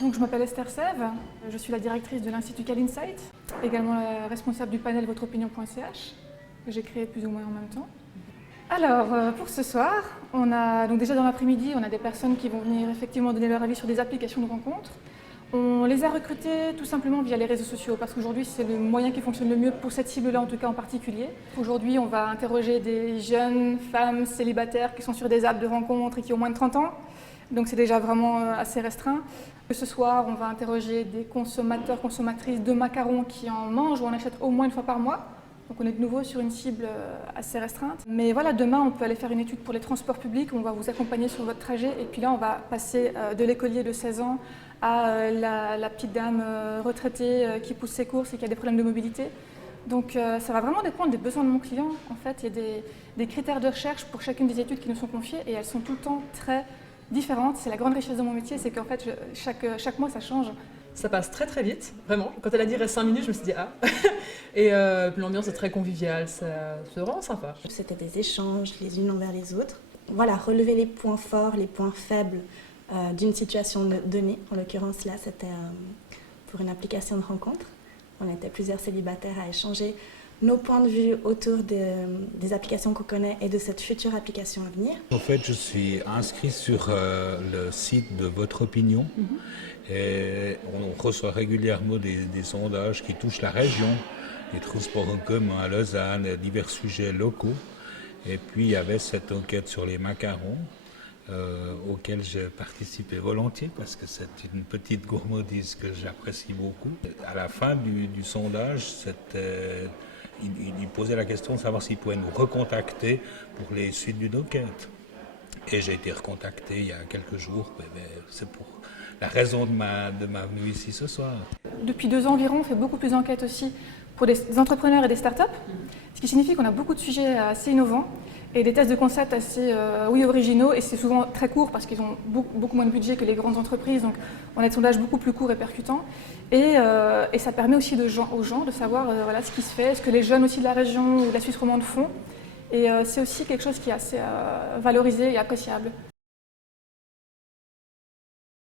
Donc, je m'appelle Esther Sève, je suis la directrice de l'Institut CalInsight, également la responsable du panel votreopinion.ch, que j'ai créé plus ou moins en même temps. Alors, pour ce soir, donc déjà dans l'après-midi, on a des personnes qui vont venir effectivement donner leur avis sur des applications de rencontres. On les a recrutés tout simplement via les réseaux sociaux, parce qu'aujourd'hui, c'est le moyen qui fonctionne le mieux pour cette cible-là, en tout cas en particulier. Aujourd'hui, on va interroger des jeunes femmes célibataires qui sont sur des apps de rencontres et qui ont moins de 30 ans. Donc c'est déjà vraiment assez restreint. Ce soir, on va interroger des consommateurs, consommatrices de macarons qui en mangent ou en achètent au moins une fois par mois. Donc on est de nouveau sur une cible assez restreinte. Mais voilà, demain, on peut aller faire une étude pour les transports publics. On va vous accompagner sur votre trajet. Et puis là, on va passer de l'écolier de 16 ans à la petite dame retraitée qui pousse ses courses et qui a des problèmes de mobilité. Donc ça va vraiment dépendre des besoins de mon client. En fait, il y a des critères de recherche pour chacune des études qui nous sont confiées et elles sont tout le temps très différentes. C'est la grande richesse de mon métier, c'est qu'en fait, chaque mois, ça change. Ça passe très très vite, vraiment. Quand elle a dit reste 5 minutes, je me suis dit ah. Et l'ambiance est très conviviale, c'est vraiment sympa. C'était des échanges les unes envers les autres. Voilà, relever les points forts, les points faibles d'une situation donnée. En l'occurrence là, c'était pour une application de rencontre. On était plusieurs célibataires à échanger nos points de vue autour des applications qu'on connaît et de cette future application à venir. En fait, je suis inscrit sur le site de Votre Opinion et on reçoit régulièrement des sondages qui touchent la région, les transports en commun à Lausanne, divers sujets locaux. Et puis il y avait cette enquête sur les macarons auquel j'ai participé volontiers parce que c'est une petite gourmandise que j'apprécie beaucoup. À la fin du sondage, il posait la question de savoir s'il pouvait nous recontacter pour les suites d'une enquête. Et j'ai été recontacté il y a quelques jours. C'est pour la raison de ma venue ici ce soir. Depuis 2 ans environ, on fait beaucoup plus d'enquêtes aussi pour des entrepreneurs et des startups, ce qui signifie qu'on a beaucoup de sujets assez innovants et des tests de concept assez originaux, et c'est souvent très court parce qu'ils ont beaucoup moins de budget que les grandes entreprises, donc on a des sondages beaucoup plus courts et percutants. Et ça permet aussi aux gens de savoir voilà, ce qui se fait, ce que les jeunes aussi de la région ou de la Suisse romande font. Et c'est aussi quelque chose qui est assez valorisé et appréciable.